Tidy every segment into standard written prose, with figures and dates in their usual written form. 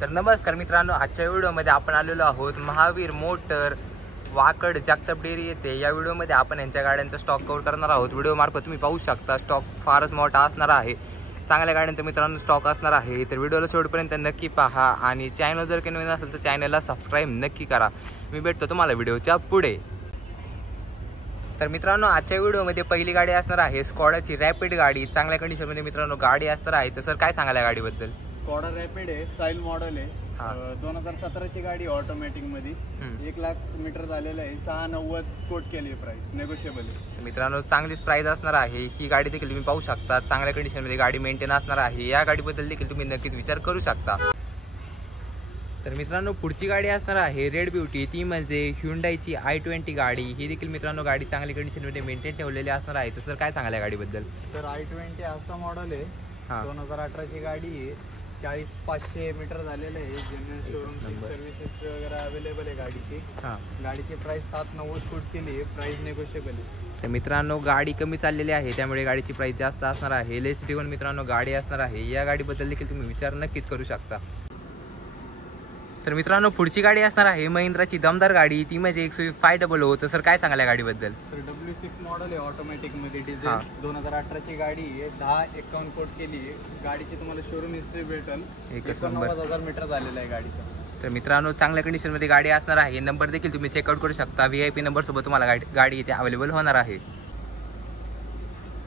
तर नमस्कार मित्रांनो, आजच्या व्हिडिओमध्ये आपण आलेलो आहोत महावीर मोटर वाकड जगताप डेअरी येथे। या व्हिडिओमध्ये आपण यांच्या गाड्यांचा स्टॉक कव्हर करणार आहोत। व्हिडिओ मार्फत तुम्ही पाहू शकता स्टॉक फारच मोठा असणार आहे, चांगल्या गाड्यांचा मित्रांनो स्टॉक असणार आहे। तर व्हिडिओला शेवटपर्यंत नक्की पहा आणि चॅनल जर काही नवीन असेल तर चॅनलला सबस्क्राइब नक्की करा। मी भेटतो तुम्हाला व्हिडिओच्या पुढे। तर मित्रांनो, आजच्या व्हिडिओमध्ये पहिली गाडी असणार आहे स्कॉडाची रॅपिड गाडी, चांगल्या कंडिशनमध्ये मित्रांनो गाडी असणार आहे। तर सर काय सांगायला गाडीबद्दल? स्कॉडा रॅपिड आहे, स्टाईल मॉडेल आहे, 2017ची गाडी ऑटोमॅटिक मध्ये 1 लाख मीटर झालेलं आहे। 690 कोट केली प्राइस, नेगोशिएबल आहे। मित्रांनो चांगलीच प्राइस असणार आहे। ही गाडी देखील तुम्ही पाहू शकता, चांगल्या कंडिशनमध्ये गाडी मेंटेन असणार आहे। या गाडीबद्दल देखील तुम्ही नक्कीच विचार करू शकता। तर मित्रांनो पुढची गाडी असणार आहे रेड ब्युटी, ती म्हणजे ह्युंडाईची i20 गाडी। ही देखील मित्रांनो गाडी चांगली कंडिशनमध्ये मेंटेन ठेवलेली असणार आहे। तर सर काय सांगायला गाडीबद्दल? सर i20 आजचा मॉडेल आहे, 2018ची गाडी आहे, 40-500 मीटर झालेलं आहे। जनरल शोरूम सर्व्हिसेस वगैरे अवेलेबल आहे गाडीची। गाडीची प्राइस 790 कोट केली आहे, प्राइस नेगोशिएबल आहे। तर मित्रांनो गाडी कमी चाललेली आहे, त्यामुळे गाडीची प्राइस जास्त असणार आहे। लेस ड्रिव्हन मित्रांनो गाडी असणार आहे। या गाडीबद्दल देखील तुम्ही विचार नक्कीच करू शकता। तर मित्रांनो पुढची गाडी असणार आहे महिंद्राची दमदार गाडी, ती म्हणजे XUV500। तर सर काय सांगायला गाडीबद्दल? सर W6 मॉडेल आहे, ऑटोमॅटिक मध्ये डिझेल, 2018ची गाडी आहे, 1051 कोट केली आहे। गाडीची तुम्हाला शोरूम हिस्ट्री भेटेल, 89,000 मीटर झालेला आहे गाडीचा। तर मित्रांनो चांगल्या कंडिशनमध्ये गाडी असणार आहे। नंबर देखील तुम्ही चेकआउट करू शकता, VIP नंबर सोबत तुम्हाला गाडी इथे अवेलेबल होणार आहे।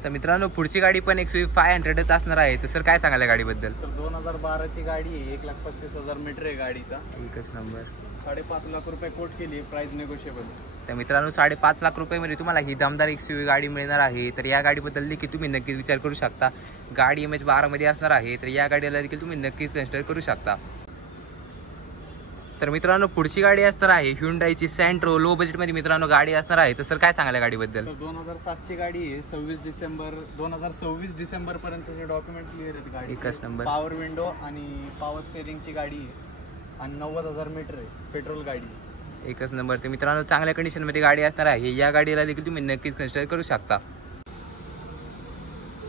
तर मित्रांनो पुढची गाडी पण XUV500च असणार आहे। तर सर काय सांगायला गाडीबद्दल? सर 2012ची गाडी आहे, 1,35,000 मीटर आहे गाडीचा, एकच नंबर, 5.5 लाख रुपये कोट केली, प्राइस नेगोशिएबल। तर मित्रांनो 5.5 लाख रुपये तुम्हाला ही दमदार XUV गाडी मिळणार आहे। तर या गाडीबद्दल देखील तुम्ही नक्कीच विचार करू शकता। गाडी MH12 मध्ये असणार आहे, तर या गाडीला देखील तुम्ही नक्कीच कन्सिडर करू शकता। तर मित्रांनो पुढची गाडी असणार आहे ह्युंडाईची सँट्रो, लो बजेटमध्ये मित्रांनो गाडी असणार आहे। तर सर काय सांगायला गाडीबद्दल? 2007ची गाडी आहे, 2026 डिसेंबर पर्यंतचे डॉक्युमेंट क्लिअर आहेत गाडी, एकच नंबर, पॉवर विंडो आणि पॉवर स्टेअरिंगची गाडी आहे आणि 90,000 मीटर आहे, पेट्रोल गाडी, एकच नंबर। तर मित्रांनो चांगल्या कंडिशनमध्ये गाडी असणार आहे। या गाडीला देखील तुम्ही नक्कीच कन्सिडर करू शकता।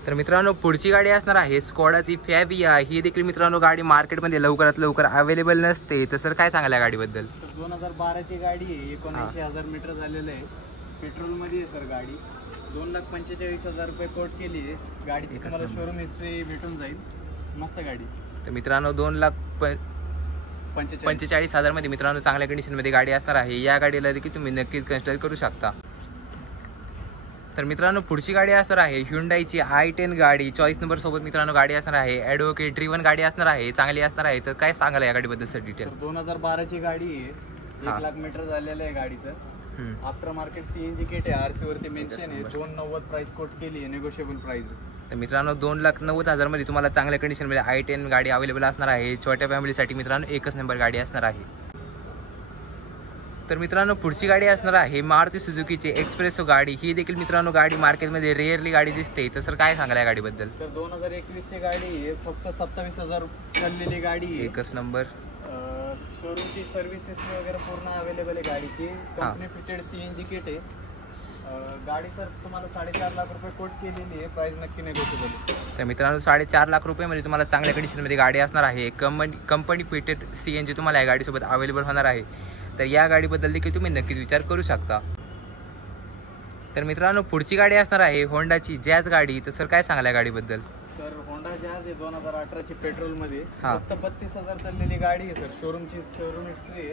तर मित्रांनो पुढची गाडी असणार आहे स्कॉडाची फॅबिया। ही देखील मित्रांनो गाडी मार्केटमध्ये लवकरात लवकर अवेलेबल नसते। तर सर काय सांगायला गाडीबद्दल? 2012ची गाडी आहे, 79,000 मीटर झालेलं आहे, पेट्रोलमध्ये आहे सर गाडी, 2,45,000 रुपये कोट केली आहे। गाडीची तुम्हाला शोरूम हिस्ट्री भेटून जाईल, मस्त गाडी। तर मित्रांनो 2,45,000 मध्ये मित्रांनो चांगल्या कंडिशनमध्ये गाडी असणार आहे। या गाडीला देखील तुम्ही नक्कीच कन्सिडर करू शकता। तर मित्रांनो पुढची गाडी असणार आहे ह्युंडाईची i10 गाडी, चॉईस नंबर सोबत मित्रांनो गाडी असणार आहे, ॲडव्होकेट ड्रिव्हन गाडी असणार आहे, चांगली असणार आहे। तर काय सांगायला या गाडीबद्दल सर डिटेल? 2012ची गाडी आहे, 1 लाख मीटर झालेलं आहे गाडीचं, आफ्टर मार्केट CNG किट आहे, RC वरती मेन्शन आहे, 290 प्राइस कोट केली आहे, नेगोशिएबल प्राइस। तर मित्रांनो 2,90,000 मध्ये तुम्हाला चांगल्या कंडिशनमध्ये i10 गाडी अवेलेबल असणार आहे। छोट्या फॅमिलीसाठी मित्रांनो एकच नंबर गाडी असणार आहे। तर मित्रांनो पुढची गाडी असणार आहे मारुती सुझुकीची एक्सप्रेसो गाडी। ही देखील मित्रांनो गाडी मार्केटमध्ये रेअरली गाडी दिसते। तर सर काय सांगायला या गाडीबद्दल? सर 2021ची गाडी आहे, फक्त 27,000 चाललेली गाडी आहे, एकच नंबर, शोरूमची सर्व्हिसेस वगैरे पूर्ण अवेलेबल आहे गाडीची, कंपनी फिटेड CNG किट आहे। गाडी सर तुम्हाला 4.5 लाख रुपये कोट केलेली आहे, प्राइस नक्की नेगोशिएबल आहे। तर मित्रांनो 4.5 लाख रुपये तुम्हाला चांगल्या कंडिशनमध्ये गाडी असणार आहे। कंपनी फिटेड CNG तुम्हाला या गाडीसोबत अवेलेबल होणार आहे। तर या गाडीबद्दल देखील तुम्ही नक्कीच विचार करू शकता। तर मित्रांनो पुढची गाडी असणार आहे होंडाची जॅज गाडी। तर सर काय सांगायला गाडीबद्दल? सर होंडा जॅज आहे, 2018ची पेट्रोलमध्ये, फक्त 32,000 चाललेली गाडी आहे सर, शोरूम हिस्ट्री आहे,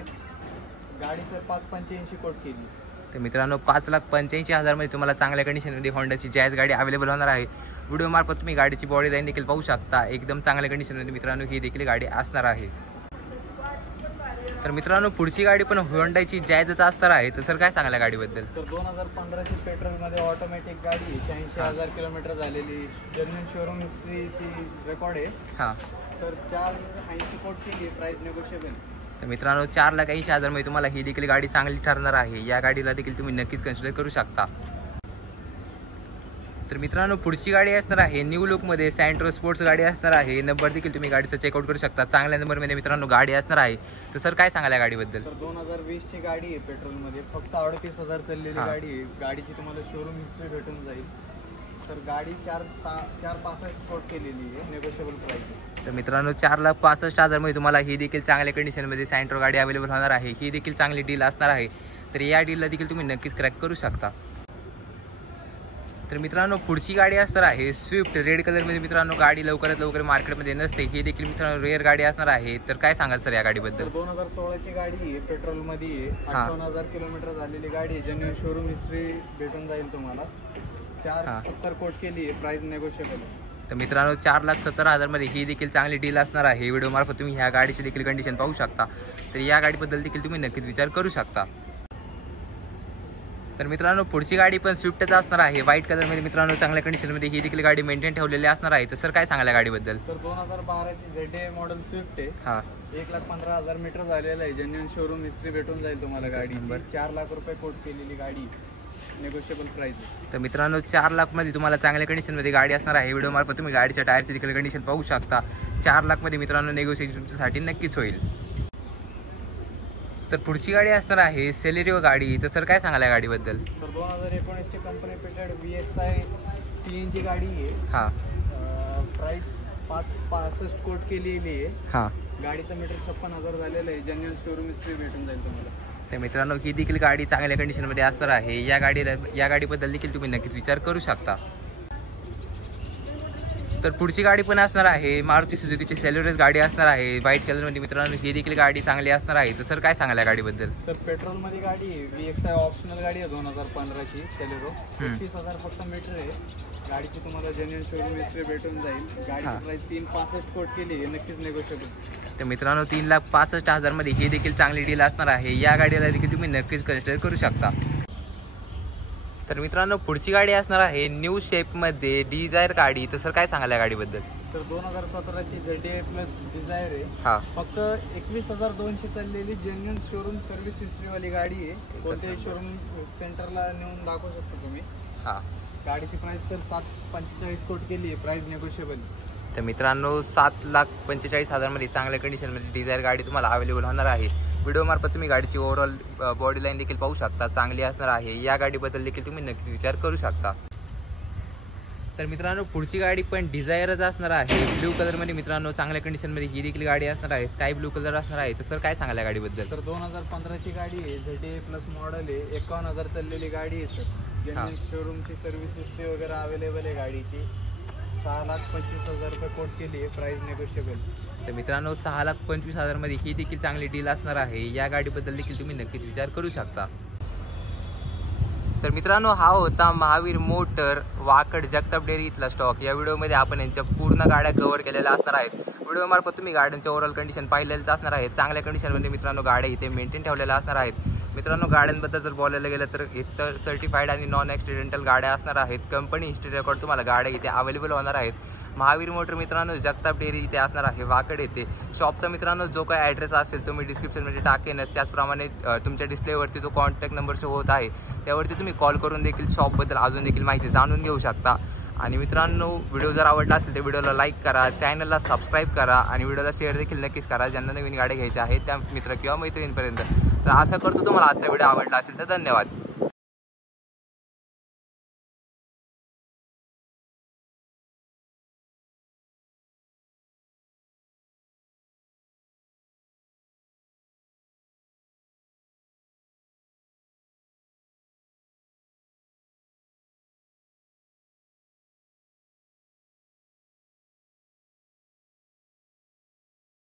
गाडी सर 585 कोट केली। तर मित्रांनो 5,85,000 मध्ये तुम्हाला चांगल्या कंडिशनमध्ये होंडाची जॅज गाडी अवेलेबल होणार आहे। व्हिडिओ मार्फत तुम्ही गाडीची बॉडी लाईन देखील पाहू शकता, एकदम चांगल्या कंडिशनमध्ये मित्रांनो ही देखील गाडी असणार आहे। तर मित्रांनो पुढची गाडी पण होंडाची जॅजच असणार आहे। तर सर काय सांगायला गाडीबद्दल? सर 2015ची पेट्रोलमध्ये ऑटोमॅटिक गाडी आहे, 86,000 किलोमीटर झालेली, जर्मन शोरूम हिस्ट्रीची रेकॉर्ड आहे। सर 480 कोट केली, प्राइस नेगोशिएबल। तर मित्रांनो 4,80,000 मध्ये तुम्हाला ही देखील गाडी चांगली ठरणार आहे। या गाडीला देखील तुम्ही नक्कीच कन्सिडर करू शकता। तर मित्रांनो पुढची गाडी असणार आहे न्यू लुकमध्ये सँट्रो स्पोर्ट्स गाडी असणार आहे। नंबर देखील तुम्ही गाडीचा चेकआउट करू शकता, चांगल्या नंबरमध्ये मित्रांनो गाडी असणार आहे। तर सर काय सांगायला गाडीबद्दल? सर 2020ची गाडी आहे, पेट्रोलमध्ये फक्त 38,000 चाललेली गाडी आहे, गाडीची तुम्हाला शोरूम हिस्ट्री भेटून जाईल, सर गाडी 465 कोट केलेली आहे, नेगोशिएबल प्राइस आहे. तर मित्रांनो 4,65,000 मध्ये तुम्हाला ही देखील चांगल्या कंडिशनमध्ये सँट्रो गाडी अवेलेबल होणार आहे. ही देखील चांगली डील असणार आहे. तर या डीलला देखील तुम्ही नक्कीच क्रॅक करू शकता. तर मित्रांनो पुढची गाडी असणार आहे स्विफ्ट रेड कलरमध्ये. मित्रांनो गाडी लवकरात लवकर मार्केटमध्ये नसते. ही देखील मित्रांनो रेअर गाडी असणार आहे. तर काय सांगाल सर या गाडीबद्दल? 2016ची गाडी आहे, पेट्रोलमध्ये आहे, 58,000 किलोमीटर झालेली गाडी आहे. जेन्युइन शोरूम हिस्ट्री भेटून जाईल तुम्हाला. 470 कोट केली आहे, प्राइस नेगोशिएबल. तर मित्रांनो 4,70,000 मध्ये ही देखील चांगली डील असणार आहे. व्हिडिओ मार्फत तुम्ही ह्या गाडीची देखील कंडिशन पाहू शकता. तर या गाडीबद्दल देखील तुम्ही नक्कीच विचार करू शकता. तर मित्रांनो पुढची गाडी पण स्विफ्टच असणार आहे, व्हाईट कलरमध्ये. मित्रांनो चांगल्या कंडिशनमध्ये ही देखील गाडी मेंटेन ठेवलेली असणार आहे. तर सर काय सांगाल गाडीबद्दल? सर 2012ची ZA मॉडेल स्विफ्ट आहे. 1,15,000 मीटर झालेलं आहे. जेन्युइन शोरूम हिस्ट्री भेटून जाईल तुम्हाला गाडी. 4 लाख रुपये कोट केलेली गाडी, नेगोशिएबल प्राइस आहे. तर मित्रांनो 4 लाखमध्ये तुम्हाला चांगल्या कंडिशनमध्ये गाडी असणार आहे. व्हिडिओ मार्फत तुम्ही गाडीच्या टायरची देखील कंडिशन पाहू शकता. 4 लाखमध्ये मित्रांनो नेगोशिएशन तुमच्यासाठी नक्कीच होईल. तर पुढची गाडी असणार आहे सेलेरिओ गाडी. तर सर काय सांगाल या गाडीबद्दल? सर 2019ची कंपनी पेटेड VXI CNG गाडी आहे. प्राइस 565 कोट केलेली आहे. गाडीचं मीटर 56,000 झालेलं आहे. जेन्युइन शोरूम हिस्ट्री भेटून जाईल तुम्हाला. तर मित्रांनो ही देखील गाडी चांगल्या कंडिशनमध्ये असणार आहे. या गाडीबद्दल देखील तुम्ही नक्कीच विचार करू शकता. तर पुढची गाडी पण असणार आहे मारुती सुझुकीची सेलेरिओ गाडी असणार आहे, व्हाईट कलरमध्ये. मित्रांनो ही देखील गाडी चांगली असणार आहे. तर सर काय सांगाल या गाडीबद्दल? सर पेट्रोलमध्ये गाडी आहे, VXI ऑप्शनल गाडी आहे, 2015ची सेलेरिओ. 25,000 फक्त मीटर आहे. गाडीची तुम्हाला जेन्युइन शोरूम हिस्ट्री भेटून जाईल. गाडीची प्राइस 365 कोट केली आहे, नक्कीच नेगोशिएबल. तर मित्रांनो 3,65,000 मध्ये ही देखील चांगली डील असणार आहे. या गाडीला देखील तुम्ही नक्कीच कन्सिडर करू शकता. तर मित्रांनो पुढची गाडी असणार आहे न्यू शेपमध्ये डिझायर गाडी. तर सर काय सांगाल या गाडीबद्दल? सर 2017ची ZA प्लस डिझायर आहे. फक्त 21,200 चाललेली जेन्युइन शोरूम सर्व्हिस हिस्ट्रीवाली गाडी आहे. कोणत्याही शोरूम सेंटरला नेऊन दाखवू शकता तुम्ही. गाडीची प्राइस सर 745 कोट केली आहे, प्राइस नेगोशिएबल. तर मित्रांनो 7,45,000 मध्ये चांगल्या कंडिशनमध्ये डिझायर गाडी तुम्हाला अवेलेबल होणार आहे. व्हिडिओ मार्फत तुम्ही गाडीची ओव्हरऑल बॉडी लाईन देखील पाहू शकता, चांगली असणार आहे. या गाडीबद्दल देखील तुम्ही नक्कीच विचार करू शकता. तर मित्रांनो पुढची गाडी पण डिझायरच असणार आहे, ब्लू कलरमध्ये. मित्रांनो चांगल्या कंडिशनमध्ये ही देखील गाडी असणार आहे, स्काय ब्लू कलर असणार आहे. तर सर काय सांगाल या गाडीबद्दल? तर 2015ची गाडी आहे, ZA प्लस मॉडेल आहे, 51,000 चाललेली गाडी आहे सर. जेन्युइन शोरूमची सर्व्हिस हिस्ट्री वगैरे अवेलेबल आहे गाडीची. 6,25,000 रुपये कोट केली आहे, प्राइस नेगोशिएबल. तर मित्रांनो 6,25,000 मध्ये ही देखील चांगली डील असणार आहे. या गाडीबद्दल देखील तुम्ही नक्कीच विचार करू शकता. तर मित्रांनो हा होता महावीर मोटर वाकड जगताप डेअरी इथला स्टॉक. या व्हिडिओमध्ये आपण यांच्या पूर्ण गाड्या कव्हर केलेल्या असणार आहेत. व्हिडिओ मार्फत तुम्ही गाड्यांच्या ओव्हरऑल कंडिशन पाहिलेलंच असणार आहे. चांगल्या कंडिशनमध्ये मित्रांनो गाड्या इथे मेंटेन ठेवलेल्या असणार आहेत. मित्रांनो गाड्यांबद्दल जर बोलायला गेलं तर इतर सर्टिफाईड आणि नॉन ॲक्सिडेंटल गाड्या असणार आहेत. कंपनी हिस्ट्री रेकॉर्ड तुम्हाला गाड्या इथे अवेलेबल होणार आहेत. महावीर मोटर मित्रांनो जगताप डेअरी इथे असणार आहे वाकड येथे. शॉपचा मित्रांनो जो काही ॲड्रेस असेल तो मी डिस्क्रिप्शनमध्ये टाकेनच. त्याचप्रमाणे तुमच्या डिस्प्लेवरती जो कॉन्टॅक्ट नंबर शो होत आहे त्यावरती तुम्ही कॉल करून देखील शॉपबद्दल अजून देखील माहिती जाणून घेऊ शकता. आणि मित्रांनो व्हिडिओ जर आवडला असेल तर व्हिडिओला लाईक करा, चॅनलला सबस्क्राईब करा आणि व्हिडिओला शेअर देखील नक्कीच करा ज्यांना नवीन गाड्या घ्यायच्या आहेत त्या मित्र किंवा मैत्रिणींपर्यंत. तर आशा करतो तुम्हाला आजचा व्हिडिओ आवडला असेल तर धन्यवाद.